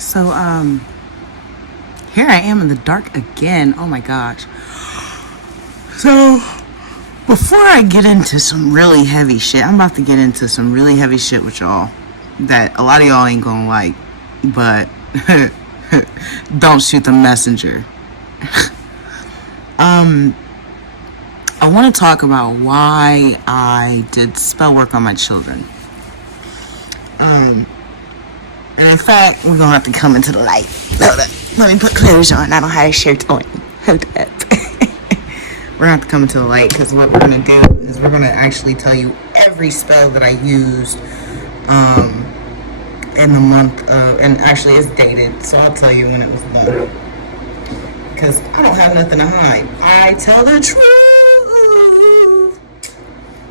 So, here I am in the dark again. Oh my gosh. So, before I get into some really heavy shit, I'm about to get into some really heavy shit with y'all that a lot of y'all ain't gonna like, but don't shoot the messenger. I want to talk about why I did spell work on my children. And in fact, we're gonna have to come into the light. Hold up. Let me put clothes on. I don't have a shirt on. Hold up. We're gonna have to come into the light because what we're gonna do is we're gonna actually tell you every spell that I used in the month of, and actually it's dated, so I'll tell you when it was done. Because I don't have nothing to hide. I tell the truth.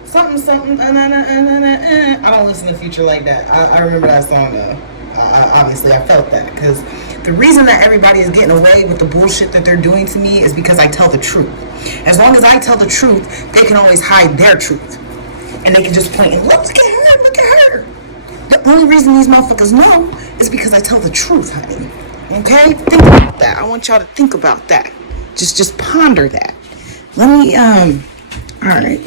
Something. I don't listen to Future like that. I remember that song though. Obviously, I felt that because the reason that everybody is getting away with the bullshit that they're doing to me is because I tell the truth. As long as I tell the truth, they can always hide their truth, and they can just point and look at her, look at her. The only reason these motherfuckers know is because I tell the truth, honey. Okay, think about that. I want y'all to think about that. Just ponder that. Let me all right.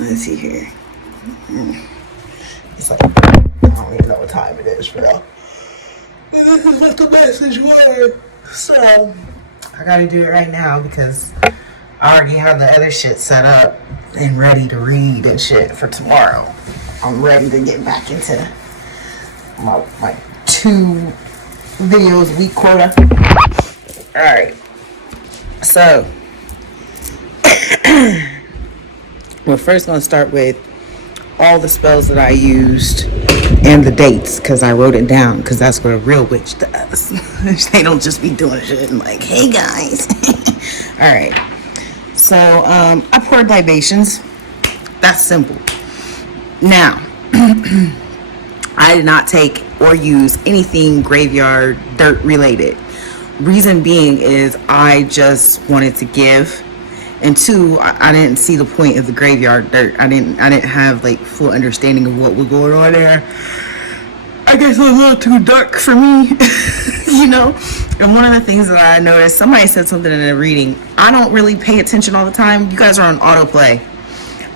Let's see here. It's like, I don't even know what time it is, bro. But this is what the message was. So, I gotta do it right now because I already have the other shit set up and ready to read and shit for tomorrow. I'm ready to get back into my 2 videos a week quota. Alright. So, we're first going to start with all the spells that I used and the dates because I wrote it down because that's what a real witch does. They don't just be doing shit and like, hey guys. Alright. So, I poured libations. That's simple. Now, I did not take or use anything graveyard dirt related. Reason being is I just wanted to give. And 2, I didn't see the point of the graveyard dirt. I didn't have like full understanding of what was going on there. I guess it was a little too dark for me, you know. And one of the things that I noticed, somebody said something in a reading. I don't really pay attention all the time. You guys are on autoplay.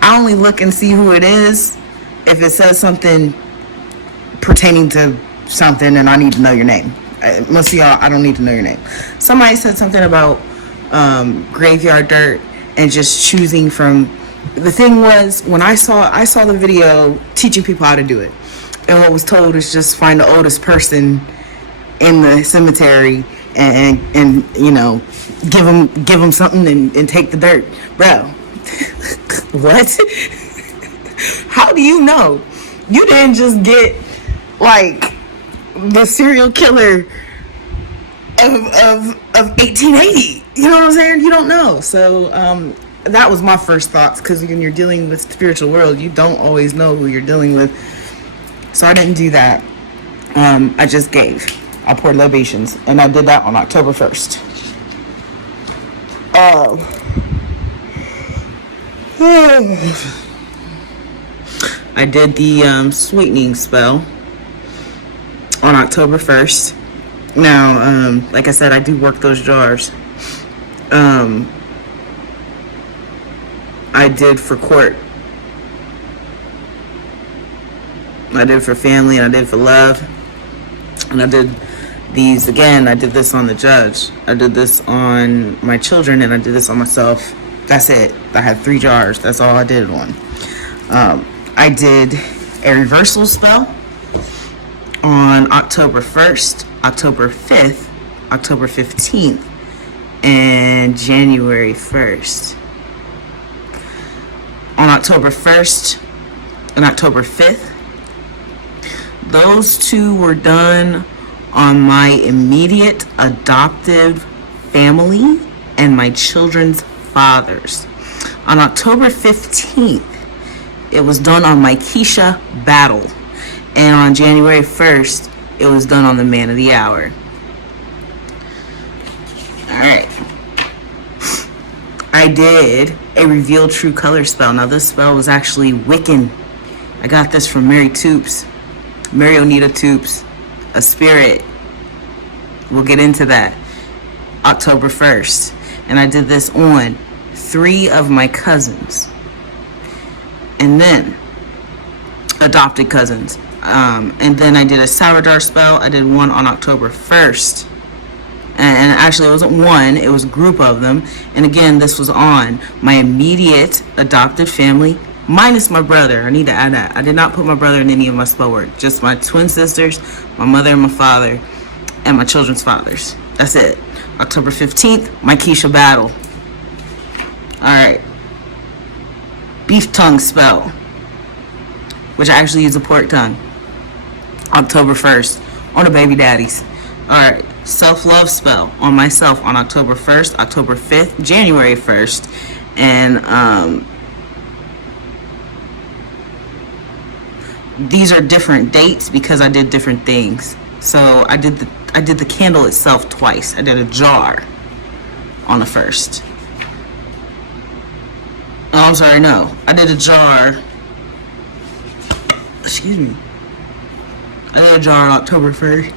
I only look and see who it is if it says something pertaining to something, and I need to know your name. Most of y'all, I don't need to know your name. Somebody said something about graveyard dirt and just choosing from. The thing was, when I saw the video teaching people how to do it, and what was told is just find the oldest person in the cemetery and you know, give them something and take the dirt, bro. What? How do you know? You didn't just get like the serial killer of 1880. You know what I'm saying? You don't know. So that was my first thoughts, because when you're dealing with the spiritual world, you don't always know who you're dealing with. So I didn't do that. I just gave. I poured libations, and I did that on October 1st. I did the sweetening spell on October 1st. Now, like I said, I do work those jars. I did for court. I did for family, and I did for love. And I did these again. I did this on the judge. I did this on my children, and I did this on myself. That's it. I had 3 jars. That's all I did it on. I did a reversal spell on October 1st, October 5th, October 15th, and January 1st. On October 1st and October 5th, those 2 were done on my immediate adoptive family and my children's fathers. On October 15th, it was done on my Keisha battle. And on January 1st, it was done on the man of the hour. Alright. I did a reveal true color spell. Now this spell was actually Wiccan. I got this from Mary Onita Toops. a spirit. We'll get into that. October 1st. And I did this on 3 of my cousins. And then adopted cousins. And then I did a sourdough spell. I did one on October 1st. And actually it wasn't one, it was a group of them. And again, this was on my immediate adopted family, minus my brother. I need to add that. I did not put my brother in any of my spell work. Just my twin sisters, my mother and my father, and my children's fathers. That's it. October 15th, my Keisha battle. Alright. Beef tongue spell, which I actually use a pork tongue. October 1st, on the baby daddies. Alright. Self-love spell on myself on October 1st, October 5th, January 1st. And these are different dates because I did different things. So I did the candle itself twice. I did a jar on the 1st. Oh, I'm sorry, no. I did a jar. Excuse me. I did a jar on October 1st.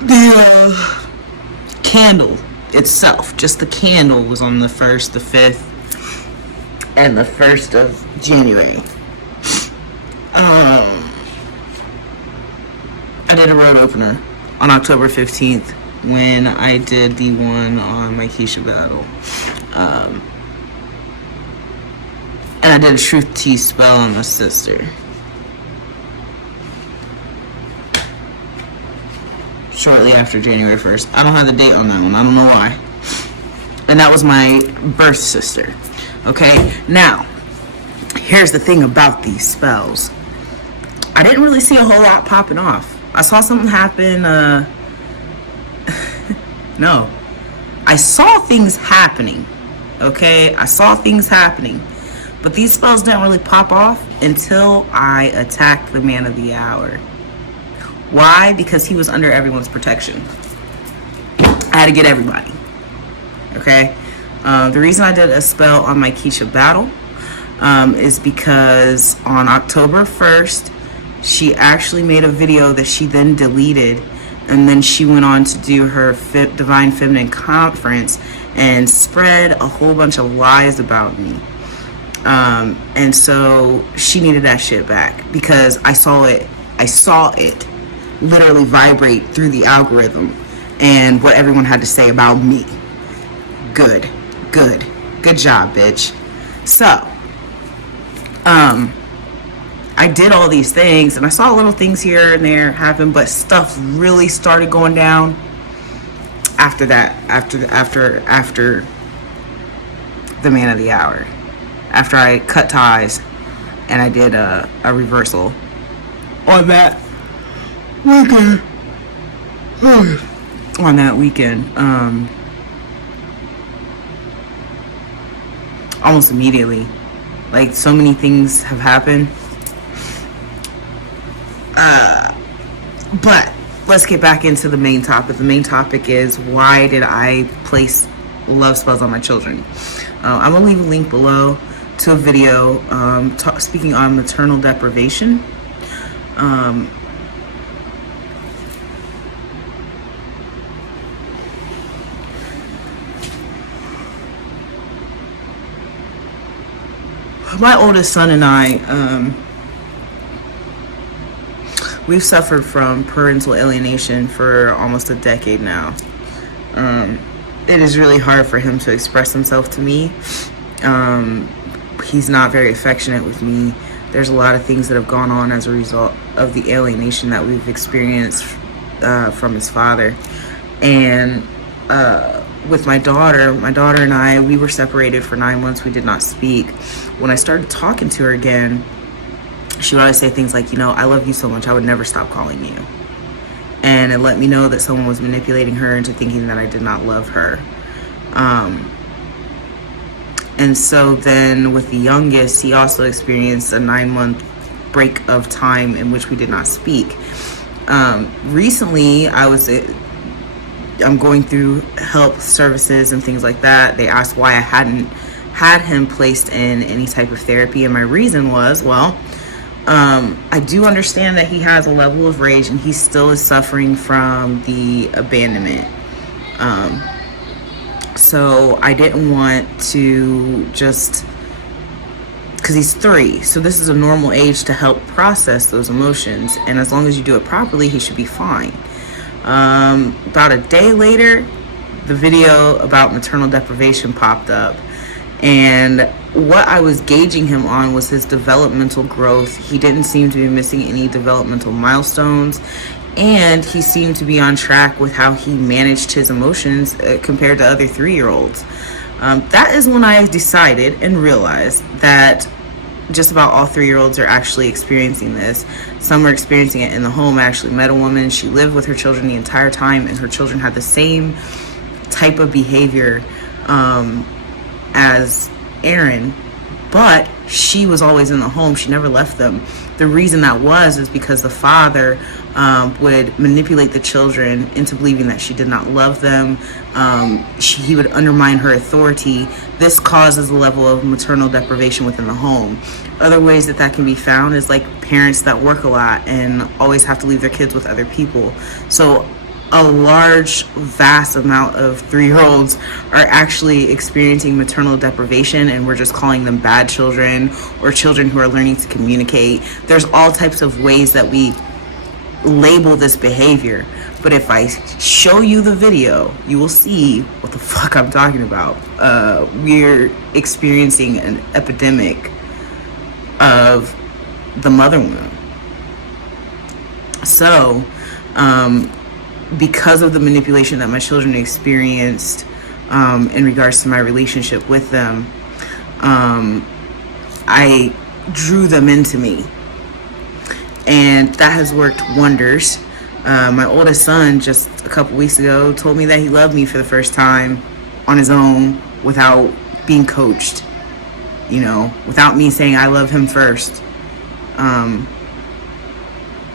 The candle itself, just the candle, was on the 1st, the 5th, and the 1st of January. I did a road opener on October 15th when I did the one on my Keisha battle. And I did a truth tea spell on my sister. Shortly after January 1st. I don't have the date on that one. I don't know why. And that was my birth sister. Okay? Now, here's the thing about these spells. I didn't really see a whole lot popping off. I saw something happen. No. I saw things happening. Okay? I saw things happening. But these spells didn't really pop off until I attacked the man of the hour. Why? Because he was under everyone's protection. I had to get everybody. Okay? The reason I did a spell on my Keisha battle is because on October 1st, she actually made a video that she then deleted, and then she went on to do her Divine Feminine conference and spread a whole bunch of lies about me. And so she needed that shit back because I saw it literally vibrate through the algorithm and what everyone had to say about me. Good job, bitch. So I did all these things and I saw little things here and there happen, but stuff really started going down after that, after the man of the hour, after I cut ties and I did a reversal on that weekend. On that weekend, almost immediately. Like, so many things have happened. But let's get back into the main topic. The main topic is, why did I place love spells on my children? I'm gonna leave a link below to a video speaking on maternal deprivation. My oldest son and I, we've suffered from parental alienation for almost a decade now. It is really hard for him to express himself to me. He's not very affectionate with me. There's a lot of things that have gone on as a result of the alienation that we've experienced from his father. And with my daughter and I, we were separated for 9 months. We did not speak. When I started talking to her again, she would always say things like, I love you so much, I would never stop calling you. And it let me know that someone was manipulating her into thinking that I did not love her. And so then with the youngest, he also experienced a 9-month break of time in which we did not speak. Recently, I'm going through health services and things like that. They asked why I hadn't had him placed in any type of therapy, and my reason was, I do understand that he has a level of rage and he still is suffering from the abandonment. So I didn't want to just, because he's 3, so this is a normal age to help process those emotions, and as long as you do it properly, he should be fine. About a day later, the video about maternal deprivation popped up, and what I was gauging him on was his developmental growth. He didn't seem to be missing any developmental milestones, and he seemed to be on track with how he managed his emotions compared to other 3-year-olds. That is when I decided and realized that just about all 3-year-olds are actually experiencing this. Some are experiencing it in the home. I actually met a woman. She lived with her children the entire time, and her children had the same type of behavior as Aaron, but she was always in the home. She never left them. The reason that was is because the father would manipulate the children into believing that she did not love them. He would undermine her authority. This causes a level of maternal deprivation within the home. Other ways that can be found is like parents that work a lot and always have to leave their kids with other people. So a large, vast amount of 3-year-olds are actually experiencing maternal deprivation, and we're just calling them bad children or children who are learning to communicate. There's all types of ways that we label this behavior, but if I show you the video, you will see what the fuck I'm talking about. We're experiencing an epidemic of the mother wound. So, because of the manipulation that my children experienced in regards to my relationship with them, I drew them into me. And that has worked wonders. My oldest son just a couple weeks ago told me that he loved me for the first time on his own without being coached, without me saying I love him first.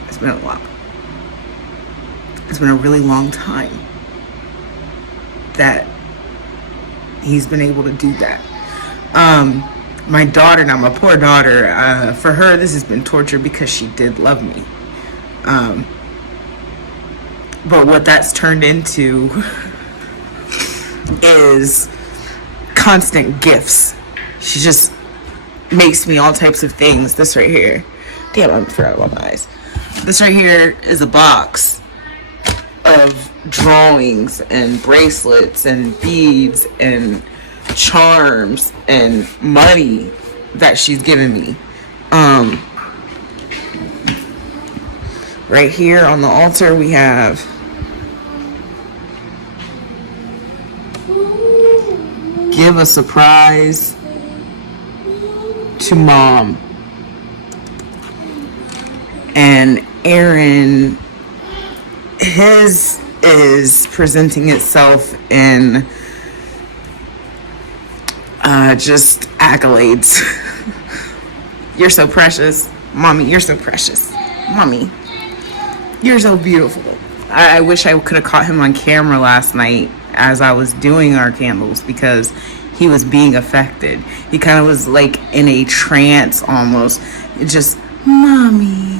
It's been a while. It's been a really long time that he's been able to do that. My daughter, now my poor daughter, for her this has been torture because she did love me. But what that's turned into is constant gifts. She just makes me all types of things. This right here, damn, I forgot about my eyes. This right here is a box of drawings and bracelets and beads and charms and money that she's given me. Right here on the altar we have give a surprise to mom. And Aaron, his is presenting itself in just accolades. You're so precious. Mommy, you're so precious. Mommy, you're so beautiful. I wish I could have caught him on camera last night as I was doing our candles, because he was being affected. He kind of was like in a trance almost. It just, Mommy,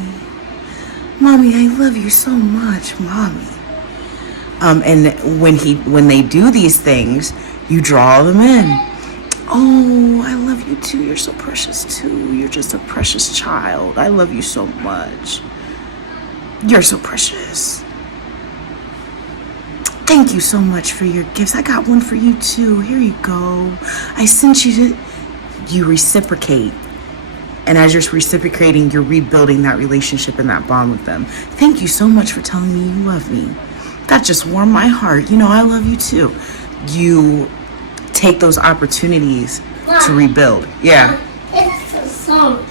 I love you so much, Mommy. And when they do these things, you draw them in. Oh, I love you too. You're so precious too. You're just a precious child. I love you so much. You're so precious. Thank you so much for your gifts. I got one for you too. Here you go. I sent you to... You reciprocate. And as you're reciprocating, you're rebuilding that relationship and that bond with them. Thank you so much for telling me you love me. That just warmed my heart. I love you too. You take those opportunities to rebuild. Yeah. It's a song.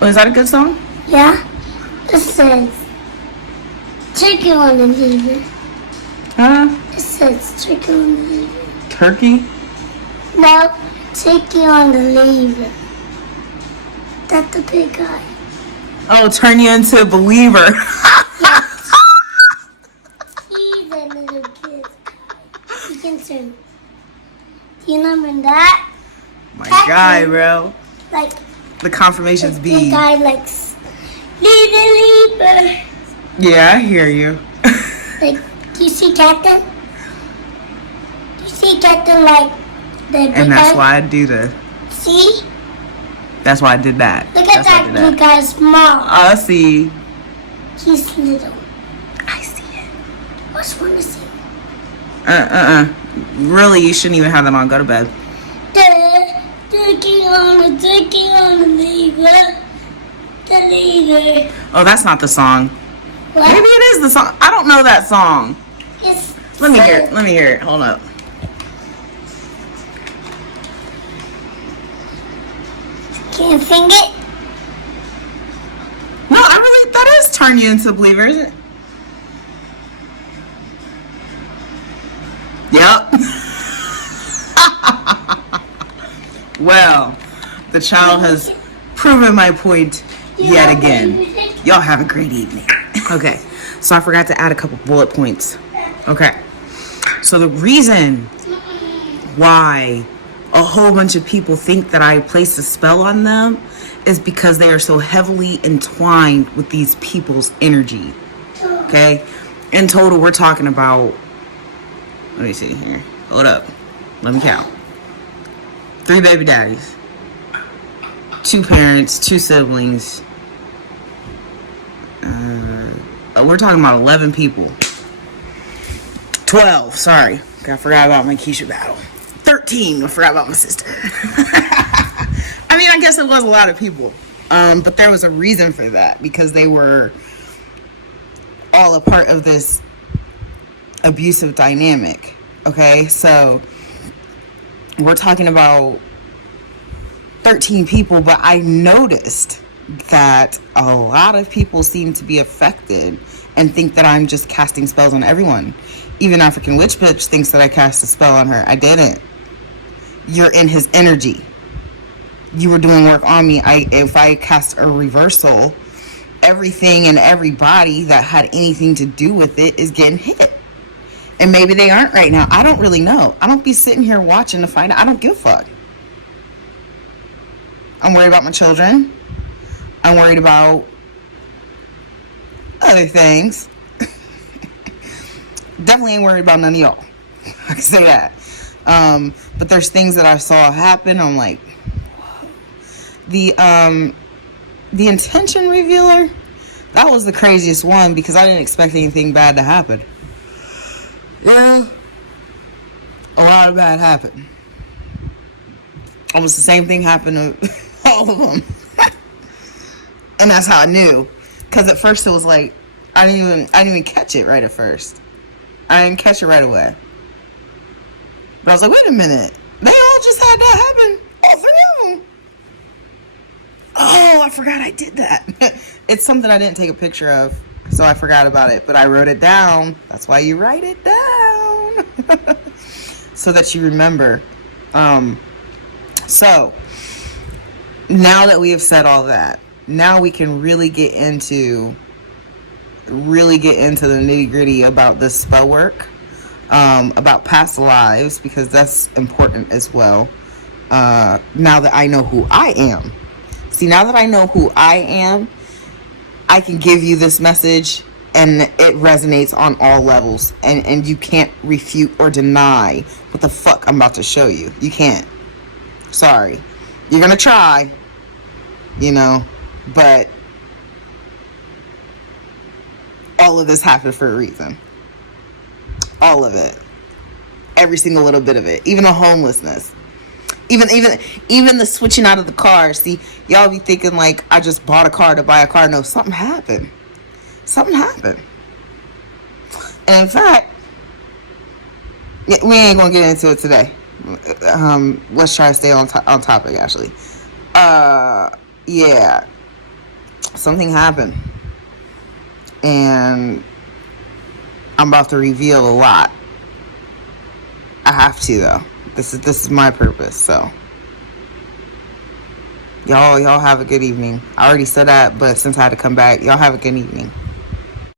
Oh, is that a good song? Yeah. It says, turkey on the liver. Huh? It says, turkey on the liver. Turkey? No, turkey on the liver. That's the big guy. Oh, turn you into a believer. Yes. He's a little kid. He can sing. Do you remember that? My guy, bro. Like, the confirmations The be. guy likes leader. Yeah, I hear you. Like, do you see Captain? Do you see Captain like the big And that's guy? why I do the. See? That's why I did that. Look at That's why I that did big guy's small. I see. He's little. I see it. I just want to see. Really, you shouldn't even have them on. Go to bed. Taking on the lever. The lever. Oh, that's not the song. What? Maybe it is the song. I don't know that song. It's Let me hear it. Let me hear it. Hold up. Can't sing it. No, I really. That is turn you into a believer, isn't it? Yep. Well, the child has proven my point yet again. Y'all have a great evening. Okay, so I forgot to add a couple bullet points. Okay, so the reason why a whole bunch of people think that I placed a spell on them is because they are so heavily entwined with these people's energy. Okay, in total, we're talking about. Let me see here. Hold up. Let me count. 3 baby daddies. 2 parents, 2 siblings. We're talking about 11 people. 12, sorry. I forgot about my Keisha battle. 13, I forgot about my sister. I mean, I guess it was a lot of people. But there was a reason for that. Because they were all a part of this abusive dynamic. Okay, so we're talking about 13 people, but I noticed that a lot of people seem to be affected and think that I'm just casting spells on everyone. Even African Witch Bitch thinks that I cast a spell on her. I didn't. You're in his energy. You were doing work on me. If I cast a reversal, everything and everybody that had anything to do with it is getting hit. And maybe they aren't right now. I don't really know. I don't be sitting here watching to find out. I don't give a fuck. I'm worried about my children. I'm worried about other things. Definitely ain't worried about none of y'all. I can say that. But there's things that I saw happen. I'm like, whoa. The intention revealer, that was the craziest one because I didn't expect anything bad to happen. Yeah, a lot of bad happened. Almost the same thing happened to all of them. And that's how I knew. Because at first it was like, I didn't even catch it right at first. I didn't catch it right away. But I was like, wait a minute. They all just had that happen. All 3 of them. Oh, I forgot I did that. It's something I didn't take a picture of. So I forgot about it, but I wrote it down. That's why you write it down. So that you remember. So, now that we have said all that, now we can really get into the nitty gritty about this spell work, about past lives, because that's important as well. Now that I know who I am. See, now that I know who I am, I can give you this message and it resonates on all levels. And you can't refute or deny what the fuck I'm about to show you. You can't. Sorry. You're going to try, but all of this happened for a reason. All of it. Every single little bit of it. Even the homelessness. Even the switching out of the car. See, y'all be thinking like I just bought a car to buy a car. No, something happened. Something happened. And in fact, we ain't gonna get into it today. Let's try to stay on topic. Actually, yeah, something happened, and I'm about to reveal a lot. I have to though. This is my purpose, so y'all have a good evening. I already said that, but since I had to come back, y'all have a good evening.